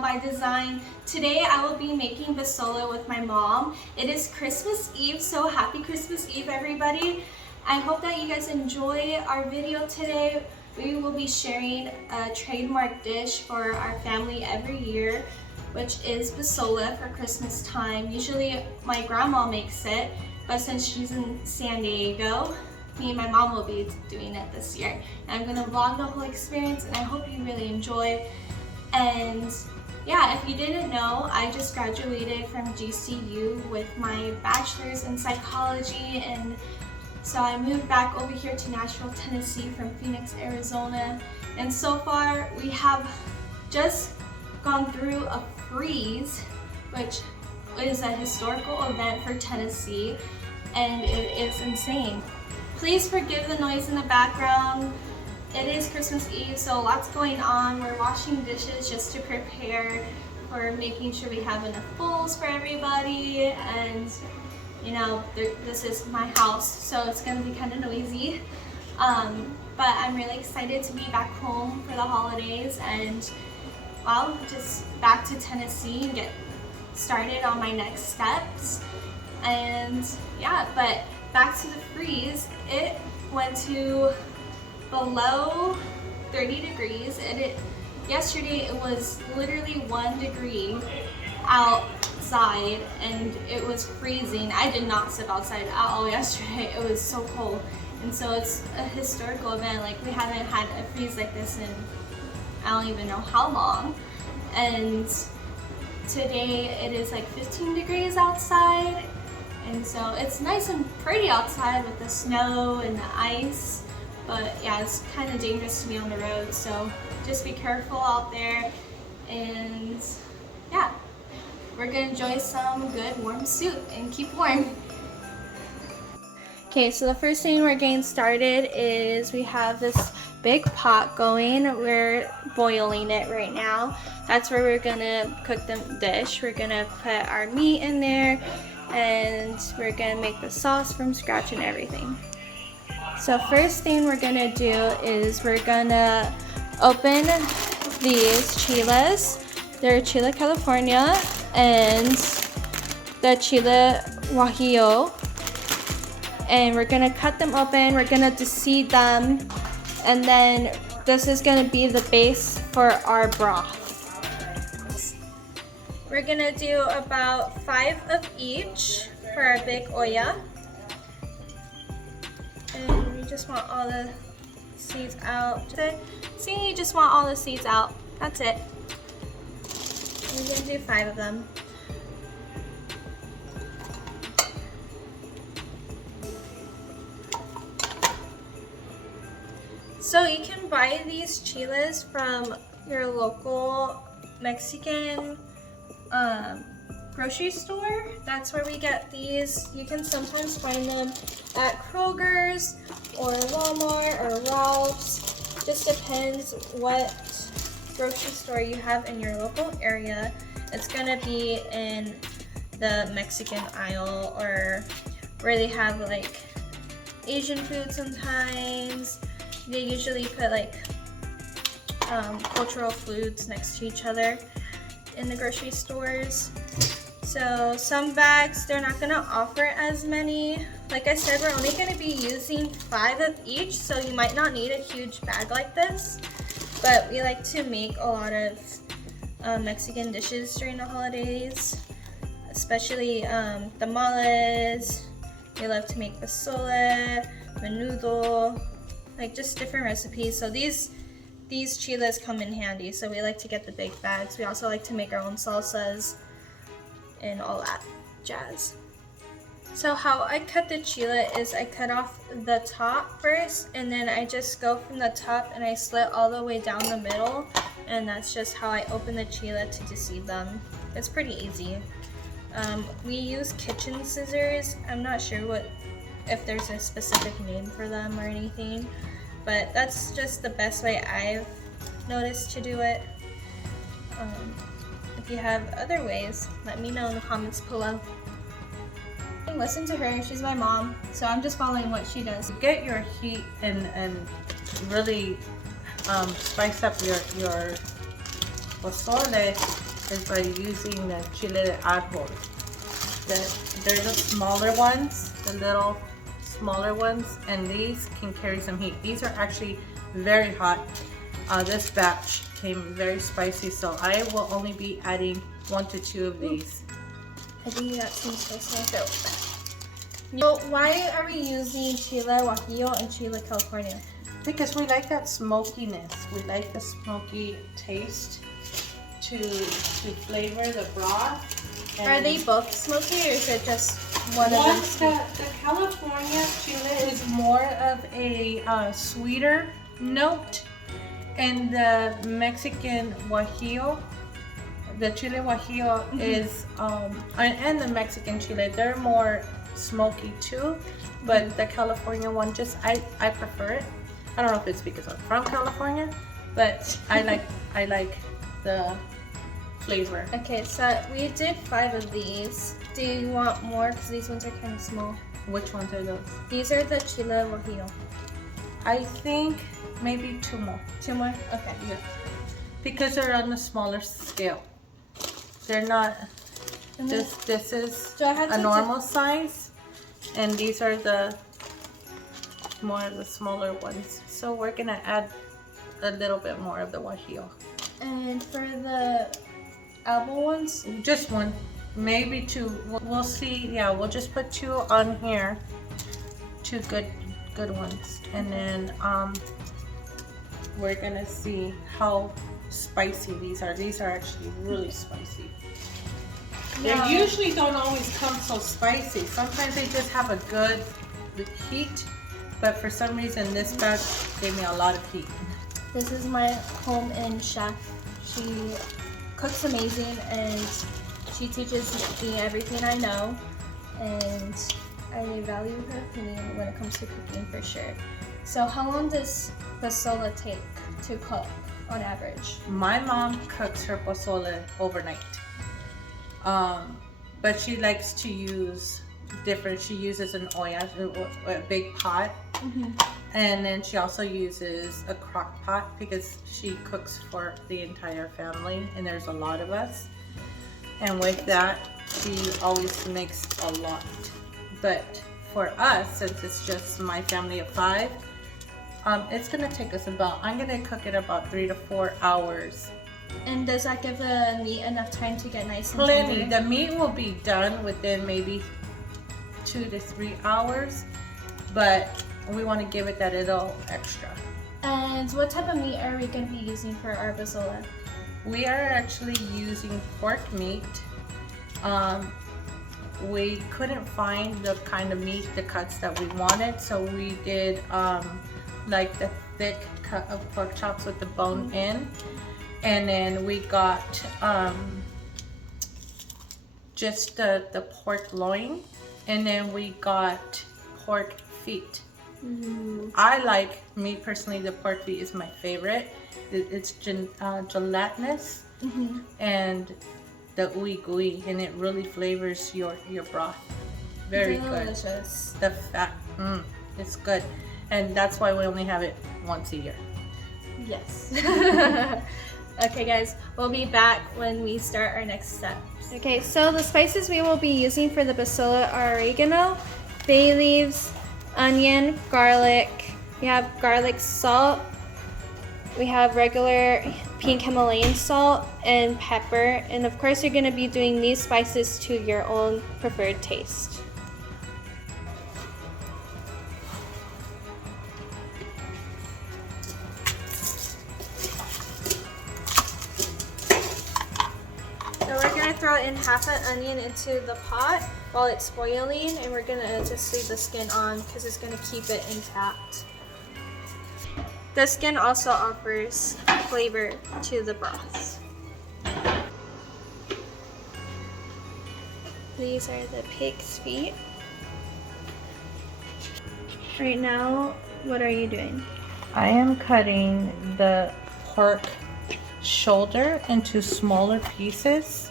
By Design. Today I will be making pozole with my mom. It is Christmas Eve, so happy Christmas Eve everybody. I hope that you guys enjoy our video today. We will be sharing a trademark dish for our family every year, which is pozole for Christmas time. Usually my grandma makes it, but since she's in San Diego, me and my mom will be doing it this year. And I'm gonna vlog the whole experience and I hope you really enjoy. And yeah, if you didn't know, I just graduated from GCU with my bachelor's in psychology, and so I moved back over here to Nashville, Tennessee from Phoenix, Arizona. And so far we have just gone through a freeze, which is a historical event for Tennessee, and it is insane. Please forgive the noise in the background. It is Christmas Eve, so lots going on. We're washing dishes just to prepare for making sure we have enough bowls for everybody. And you know, this is my house, so it's gonna be kind of noisy. But I'm really excited to be back home for the holidays and, well, just back to Tennessee and get started on my next steps. And yeah, but back to the freeze. It went to below 30 degrees, and yesterday it was literally 1 degree outside and it was freezing. I did not step outside at all yesterday. It was so cold, and so it's a historical event. Like, we haven't had a freeze like this in I don't even know how long. And today it is like 15 degrees outside, and so it's nice and pretty outside with the snow and the ice. But yeah, it's kind of dangerous to be on the road, so just be careful out there. And yeah, we're gonna enjoy some good warm soup and keep warm. Okay, so the first thing we're getting started is we have this big pot going. We're boiling it right now. That's where we're gonna cook the dish. We're gonna put our meat in there, and we're gonna make the sauce from scratch and everything. So first thing we're gonna do is we're gonna open these chiles. They're Chile California and the Chile Guajillo. And we're gonna cut them open, we're gonna deseed them, and then this is gonna be the base for our broth. We're gonna do about 5 of each for our big olla. And we just want all the seeds out. See, you just want all the seeds out. That's it. We're gonna do 5 of them. So you can buy these chiles from your local Mexican grocery store. That's where we get these. You can sometimes find them at Kroger's or Walmart or Ralph's. Just depends what grocery store you have in your local area. It's gonna be in the Mexican aisle or where they have like Asian food sometimes. They usually put like cultural foods next to each other in the grocery stores. So some bags, they're not gonna offer as many. Like I said, we're only gonna be using 5 of each, so you might not need a huge bag like this. But we like to make a lot of Mexican dishes during the holidays, especially tamales. We love to make pozole, menudo, like just different recipes. So these chiles come in handy, so we like to get the big bags. We also like to make our own salsas and all that jazz. So how I cut the chile is I cut off the top first, and then I just go from the top and I slit all the way down the middle, and that's just how I open the chile to deseed them. It's pretty easy. We use kitchen scissors. I'm not sure if there's a specific name for them or anything, but that's just the best way I've notice to do it. If you have other ways, let me know in the comments below. Listen to her, she's my mom, so I'm just following what she does. Get your heat and really spice up your pozole is by using the chile de árbol. They're the smaller ones, the little smaller ones, and these can carry some heat. These are actually very hot. This batch came very spicy, so I will only be adding 1 to 2 of these. I think that seems spicy myself. So why are we using chile guajillo and chile California? Because we like that smokiness. We like the smoky taste to flavor the broth. And are they both smoky, or is it just one of them? The California chile is more of a sweeter note, and the Mexican guajillo, the chile guajillo is, and the Mexican chile, they're more smoky too, but the California one, just I prefer it. I don't know if it's because I'm from California, but I like the flavor. Okay, so we did 5 of these. Do you want more? Because these ones are kind of small. Which ones are those? These are the chile guajillo. I think maybe 2 more. 2 more? Okay. Yeah. Because they're on the smaller scale. They're not. This is a normal size, and these are the more of the smaller ones. So we're gonna add a little bit more of the guajillo. And for the apple ones? Just 1, maybe 2. We'll see. Yeah, we'll just put 2 on here. 2 good ones, and then we're gonna see how spicy these are. These are actually really spicy. They usually don't always come so spicy. Sometimes they just have a good heat, but for some reason this batch gave me a lot of heat. This is my home-in chef. She cooks amazing, and she teaches me everything I know, and I value her opinion when it comes to cooking for sure. So how long does pozole take to cook on average? My mom cooks her pozole overnight. But she likes to use different. She uses an olla, a big pot, and then she also uses a crock pot because she cooks for the entire family, and there's a lot of us. And with that, she always makes a lot. But for us, since it's just my family of 5, it's gonna take us I'm gonna cook it about 3 to 4 hours. And does that give the meat enough time to get nice and Plenty. tender? The meat will be done within maybe 2 to 3 hours, but we want to give it that little extra. And what type of meat are we going to be using for our pozole? We are actually using pork meat. We couldn't find the kind of meat, the cuts that we wanted, so we did like the thick cut of pork chops with the bone in. And then we got just the pork loin, and then we got pork feet. I like, me personally, the pork feet is my favorite. It's gelatinous and the ooey gooey, and it really flavors your broth. Very delicious. Good. The fat, it's good, and that's why we only have it once a year. Yes. Okay guys, we'll be back when we start our next steps. Okay, so the spices we will be using for the pozole are oregano, bay leaves, onion, garlic. We have garlic salt. We have regular pink Himalayan salt and pepper. And of course you're going to be doing these spices to your own preferred taste. So we're going to throw in half an onion into the pot while it's boiling, and we're going to just leave the skin on because it's going to keep it intact. The skin also offers flavor to the broth. These are the pig's feet. Right now, what are you doing? I am cutting the pork shoulder into smaller pieces.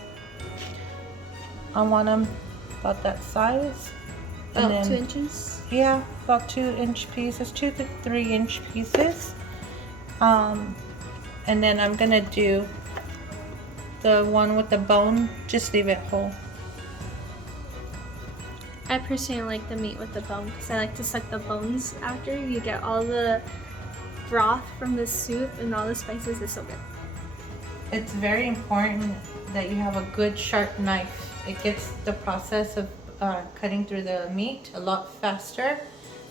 I want them about that size. About 2 inches? Yeah, about 2-inch pieces, 2 to 3-inch pieces. And then I'm gonna do the one with the bone, just leave it whole. I personally like the meat with the bone because I like to suck the bones after. You get all the broth from the soup and all the spices. It's so good. It's very important that you have a good sharp knife. It gets the process of cutting through the meat a lot faster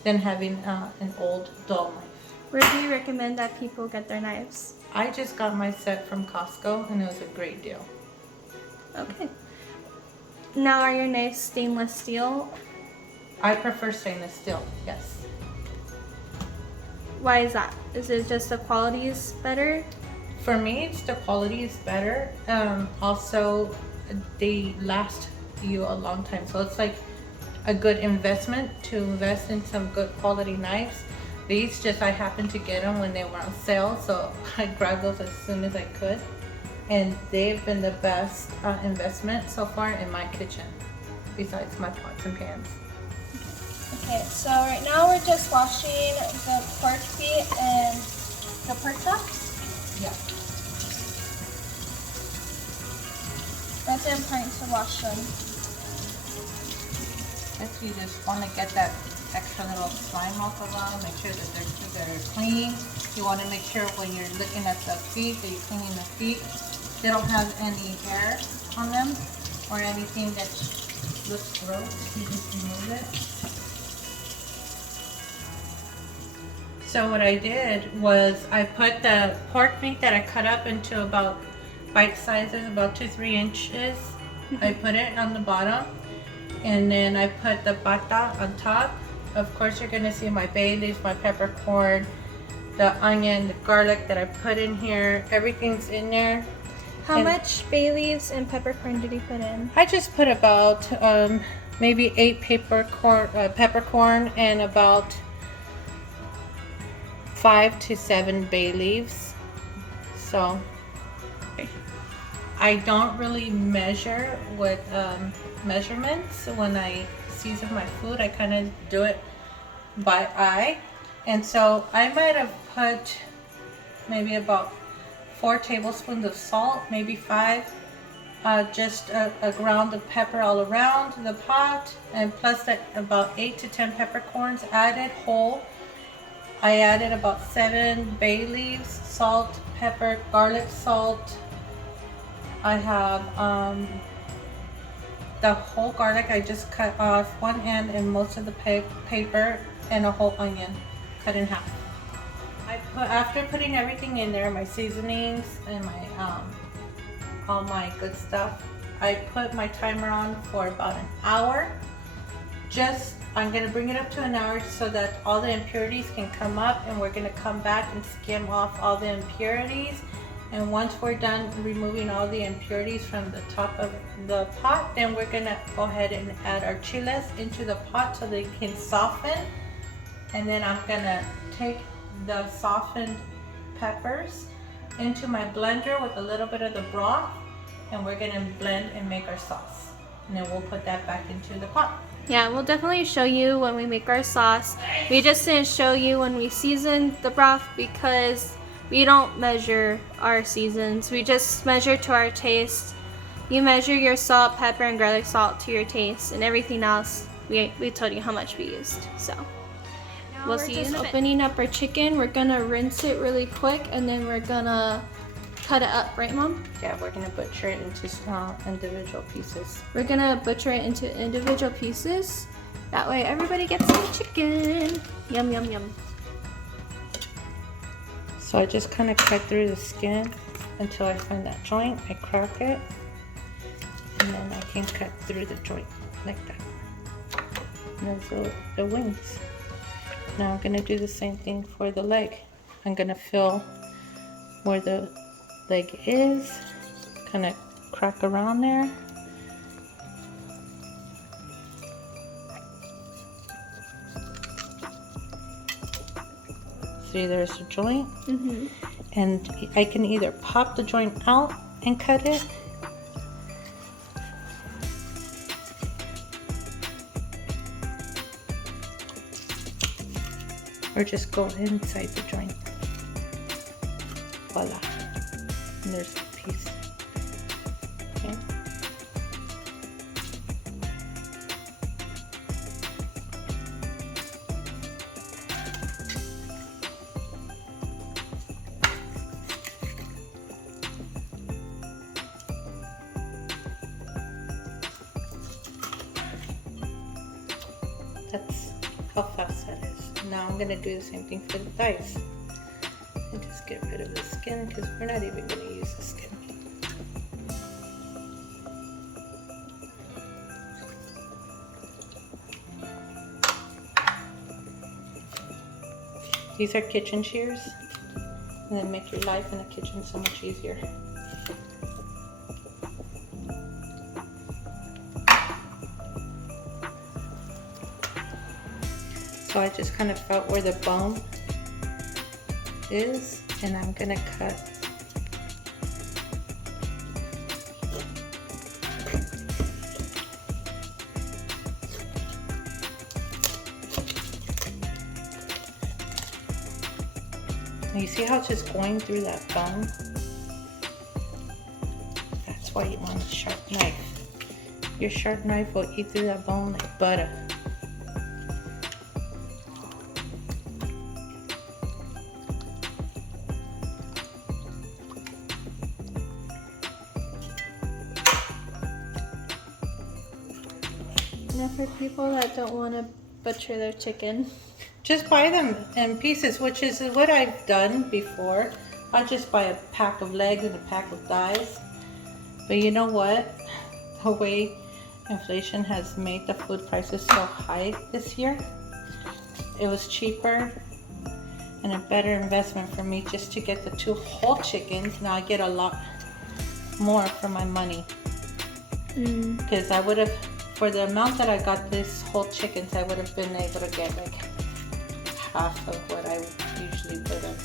than having an old dull knife. Where do you recommend that people get their knives? I just got my set from Costco and it was a great deal. Okay. Now, are your knives stainless steel? I prefer stainless steel, yes. Why is that? Is it just the quality is better? For me, it's the quality is better. Also, they last you a long time. So it's like a good investment to invest in some good quality knives. These just, I happened to get them when they were on sale, so I grabbed those as soon as I could. And they've been the best investment so far in my kitchen, besides my pots and pans. Okay, so right now we're just washing the pork feet and the pork chops. Yeah. That's important to wash them. If you just want to get that extra little slime off of them, make sure that they're clean. You want to make sure when you're looking at the feet that you're cleaning the feet. They don't have any hair on them or anything that looks gross. You just remove it. So what I did was I put the pork meat that I cut up into about bite sizes, about 2-3 inches. I put it on the bottom, and then I put the pata on top. Of course, you're gonna see my bay leaves, my peppercorn, the onion, the garlic that I put in here. Everything's in there. How much bay leaves and peppercorn did you put in? I just put about maybe 8 peppercorn and about 5 to 7 bay leaves. So I don't really measure with measurements when I season my food. I kind of do it by eye. And so I might have put maybe about 4 tablespoons of salt, maybe 5, just a ground of pepper all around the pot, and plus that about 8 to 10 peppercorns added whole. I added about 7 bay leaves, salt, pepper, garlic salt. I have the whole garlic. I just cut off one end and most of the paper, and a whole onion cut in half. After putting everything in there, my seasonings and my all my good stuff, I put my timer on for about an hour. I'm gonna bring it up to an hour so that all the impurities can come up, and we're gonna come back and skim off all the impurities. And once we're done removing all the impurities from the top of the pot, then we're gonna go ahead and add our chiles into the pot so they can soften. And then I'm gonna take the softened peppers into my blender with a little bit of the broth, and we're gonna blend and make our sauce. And then we'll put that back into the pot. Yeah, we'll definitely show you when we make our sauce. We just didn't show you when we seasoned the broth because we don't measure our seasons. We just measure to our taste. You measure your salt, pepper, and garlic salt to your taste, and everything else, we told you how much we used. So we'll see you in a bit. Opening up our chicken. We're gonna rinse it really quick, and then we're gonna cut it up, right, Mom? Yeah, we're gonna butcher it into small individual pieces. We're gonna butcher it into individual pieces. That way everybody gets some chicken. Yum, yum, yum. So I just kind of cut through the skin until I find that joint. I crack it, and then I can cut through the joint like that. And those are the wings. Now I'm gonna do the same thing for the leg. I'm gonna fill where the leg is, kind of crack around there. So See, there's a joint. And I can either pop the joint out and cut it, or just go inside the joint. Voila. And there's a piece. Okay. That's how fast that is. Now I'm gonna do the same thing for the thighs. And just get rid of the skin because we're not even gonna use the skin. These are kitchen shears, and they make your life in the kitchen so much easier. So I just kind of felt where the bone is, and I'm gonna cut. And you see how it's just going through that bone? That's why you want a sharp knife. Your sharp knife will eat through that bone like butter. Now for people that don't want to butcher their chicken, just buy them in pieces, which is what I've done before. I'll just buy a pack of legs and a pack of thighs. But you know what? The way inflation has made the food prices so high this year, it was cheaper and a better investment for me just to get the 2 whole chickens. Now I get a lot more for my money. Because I would have, for the amount that I got this whole chickens, I would have been able to get like half of what I usually put in.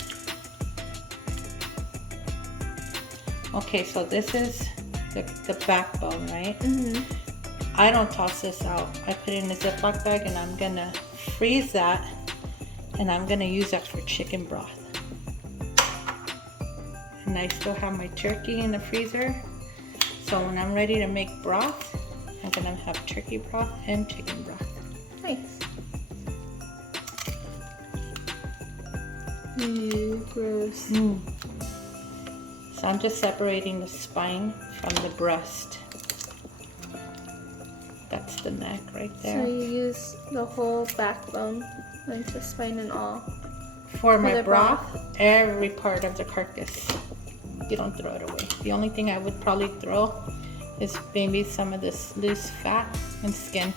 Okay, so this is the backbone, right? I don't toss this out. I put it in a Ziploc bag and I'm gonna freeze that, and I'm gonna use that for chicken broth. And I still have my turkey in the freezer, so when I'm ready to make broth, I'm gonna have turkey broth and chicken broth. nice. Gross. So I'm just separating the spine from the breast. That's the neck right there. So you use the whole backbone, like the spine and all. For my broth, every part of the carcass. You don't throw it away. The only thing I would probably throw is maybe some of this loose fat and skin.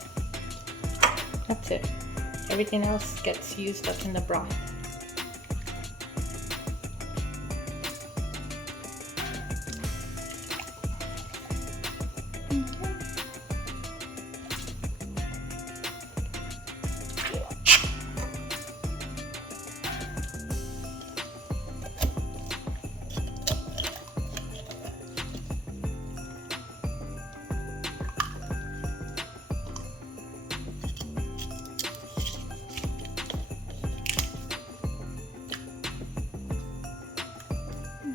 That's it. Everything else gets used up in the broth.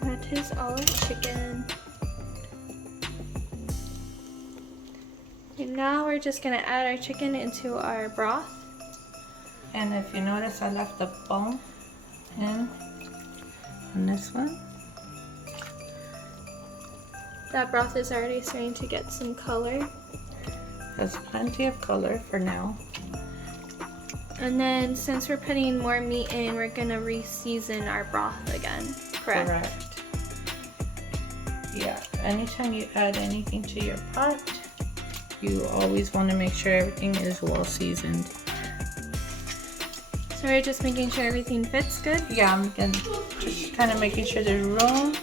That is all our chicken. And now we're just gonna add our chicken into our broth. And if you notice, I left the bone in on this one. That broth is already starting to get some color. There's plenty of color for now. And then since we're putting more meat in, we're gonna re-season our broth again, correct? Correct. Yeah, anytime you add anything to your pot, you always want to make sure everything is well seasoned. So we're just making sure everything fits good? Yeah, I'm gonna just kind of making sure there's room.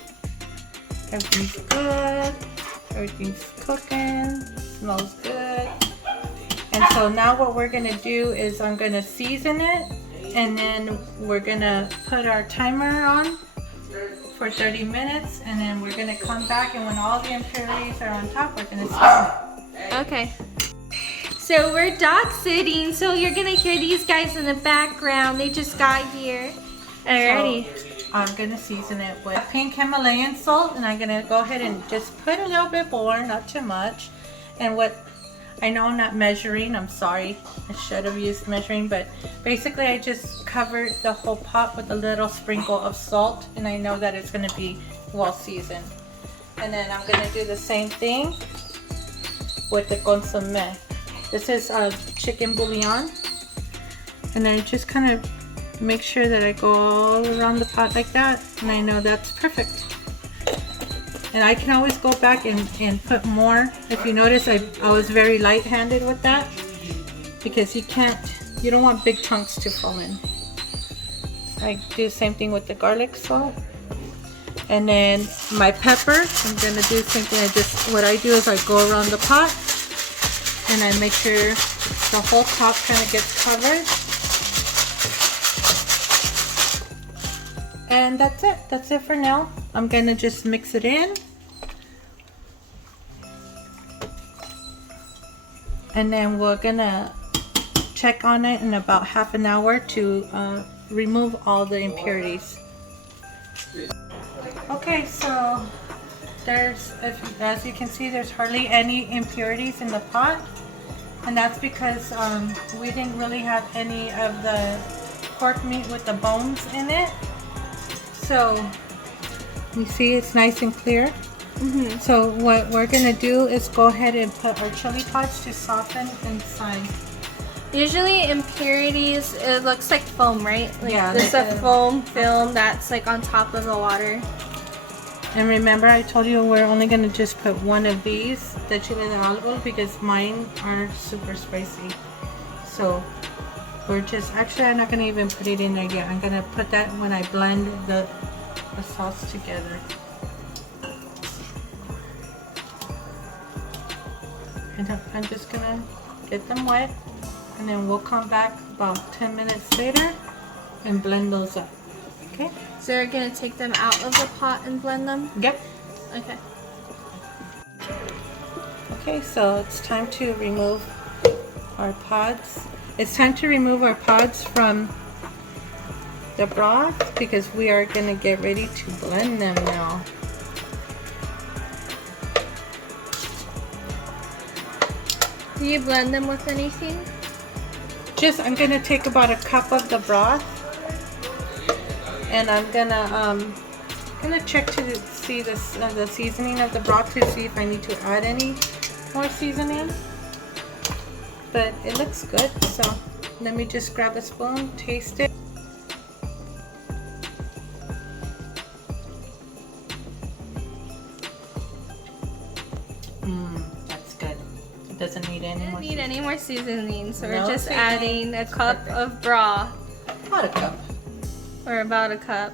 Everything's good. Everything's cooking. Smells good. And so now what we're gonna do is I'm gonna season it And then we're gonna put our timer on for 30 minutes, and then we're gonna come back, and when all the impurities are on top, we're gonna steam it. Okay. So we're dog sitting, so you're gonna hear these guys in the background. They just got here. Alrighty. So I'm gonna season it with pink Himalayan salt, and I'm gonna go ahead and just put a little bit more, not too much. And what I know I'm not measuring, I'm sorry, I should have used measuring, but basically I just covered the whole pot with a little sprinkle of salt, and I know that it's gonna be well seasoned. And then I'm gonna do the same thing with the consommé. This is chicken bouillon, and I just kind of make sure that I go all around the pot like that, and I know that's perfect. And I can always go back and put more. If you notice, I was very light-handed with that, because you don't want big chunks to fall in. I do the same thing with the garlic salt. And then my pepper, I'm gonna do the same thing. What I do is I go around the pot, and I make sure the whole top kind of gets covered. And that's it. That's it for now. I'm gonna just mix it in. And then we're gonna check on it in about half an hour to remove all the impurities. Okay, so as you can see, there's hardly any impurities in the pot. And that's because we didn't really have any of the pork meat with the bones in it. So you see it's nice and clear. Mm-hmm. So what we're gonna do is go ahead and put our chili pods to soften inside. Usually impurities, it looks like foam, right? Like, yeah. There's a foam film that's like on top of the water. And remember, I told you we're only gonna just put one of these, the chile de árbol, because mine are super spicy. So we're just, actually I'm not gonna even put it in there yet. I'm gonna put that when I blend the sauce together. And I'm just gonna get them wet, and then we'll come back about 10 minutes later and blend those up. Okay? So you're gonna take them out of the pot and blend them? Yep. Okay. Okay, so it's time to remove our pods. It's time to remove our pods from the broth, because we are gonna get ready to blend them now. Do you blend them with anything? I'm gonna take about a cup of the broth, and I'm gonna check to see the seasoning of the broth to see if I need to add any more seasoning. But it looks good, so let me just grab a spoon, taste it. That's good. It doesn't need any more. Don't need any more seasoning, so No we're just seasoning. adding a cup Perfect. of broth, About a cup. or about a cup,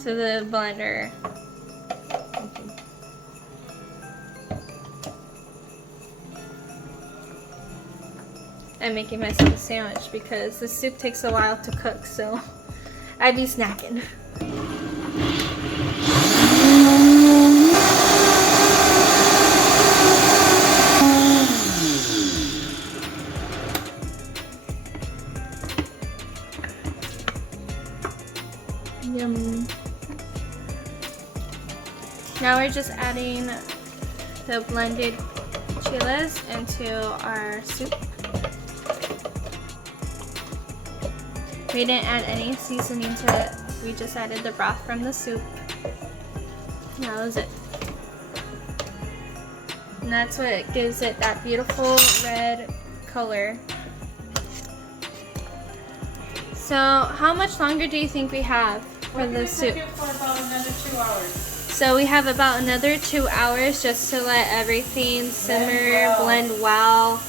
to the blender. I'm making myself a sandwich because the soup takes a while to cook, so I'd be snacking. Yum. Now we're just adding the blended chiles into our soup. We didn't add any seasoning to it. We just added the broth from the soup. That was it. And that's what gives it that beautiful red color. So how much longer do you think we have for the soup? We're gonna cook it for about another 2 hours. So we have about another 2 hours just to let everything simmer, blend well,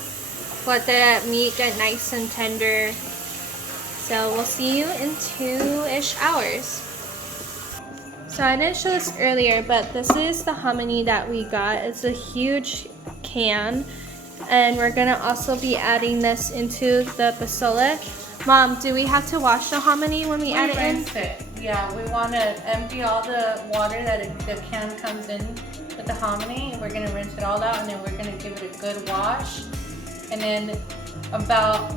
let the meat get nice and tender. So we'll see you in 2-ish hours. So I didn't show this earlier, but this is the hominy that we got. It's a huge can, and we're gonna also be adding this into the pozole. Mom, do we have to wash the hominy when we add it in? Rinse it. Yeah, we want to empty all the water that the can comes in with the hominy. We're gonna rinse it all out, and then we're gonna give it a good wash. And then about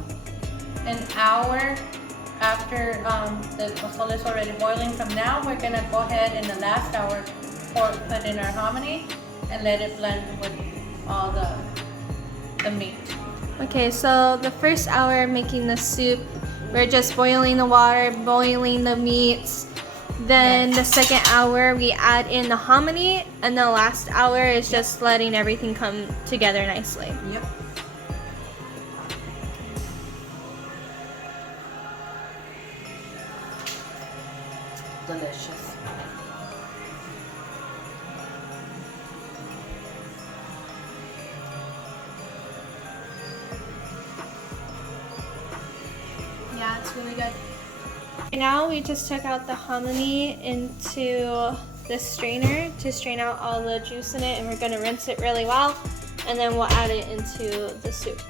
an hour after the pozole is already boiling, from now we're gonna go ahead in the last hour put in our hominy and let it blend with all the meat. Okay, so the first hour making the soup, we're just boiling the water, boiling the meats. Then the second hour we add in the hominy, and the last hour is just letting everything come together nicely. Yep. Delicious. Yeah, it's really good. Now we just took out the hominy into the strainer to strain out all the juice in it, and we're going to rinse it really well, and then we'll add it into the soup.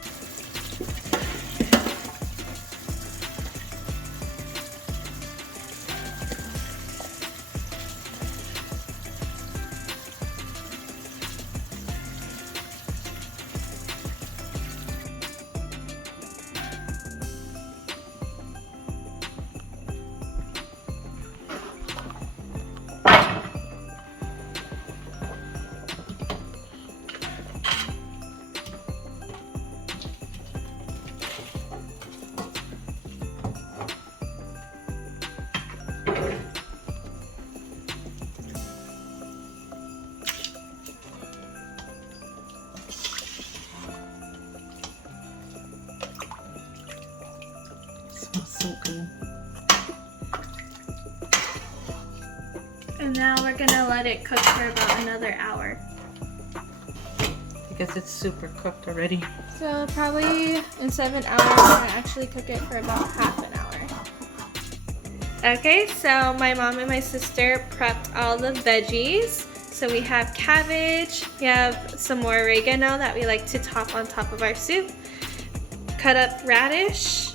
So good. And now we're gonna let it cook for about another hour. Because it's super cooked already. So probably instead of an hour, we're gonna actually cook it for about half an hour. Okay, so my mom and my sister prepped all the veggies. So we have cabbage, we have some more oregano that we like to top on top of our soup, cut up radish,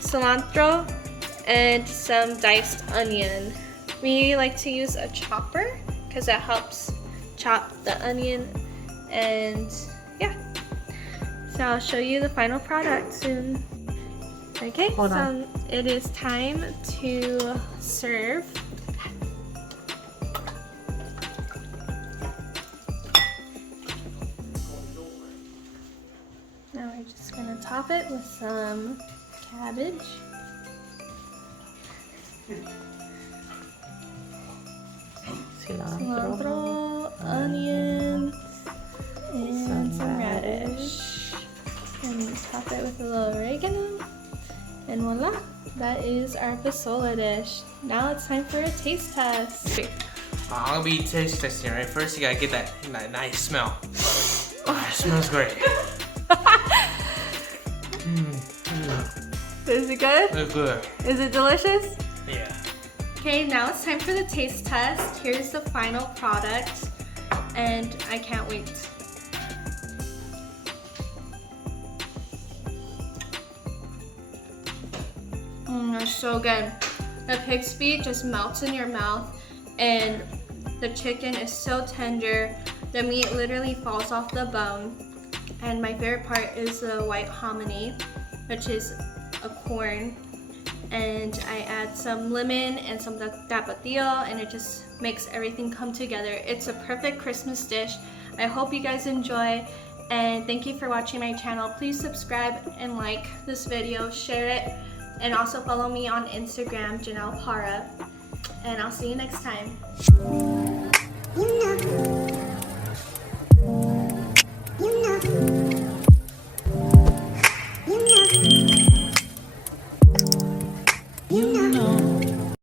cilantro, and some diced onion. We like to use a chopper because that helps chop the onion, and yeah. So I'll show you the final product soon. Okay, Hold on. It is time to serve. Now we're just gonna top it with some cabbage. Cilantro, onion, and some radish. And top it with a little oregano. And voila, that is our pozole dish. Now it's time for a taste test. I'm gonna be taste testing, right? First, you gotta get that nice smell. Oh, it smells great. Is it good? It's good. Is it delicious? Yeah. Okay, now it's time for the taste test. Here's the final product, and I can't wait. That's so good. The pig's feet just melts in your mouth, and the chicken is so tender. The meat literally falls off the bone. And my favorite part is the white hominy, which is a corn. And I add some lemon and some tapatio, and it just makes everything come together. It's a perfect Christmas dish. I hope you guys enjoy, and thank you for watching my channel. Please subscribe and like this video, share it, and also follow me on Instagram, Janelle Para. And I'll see you next time.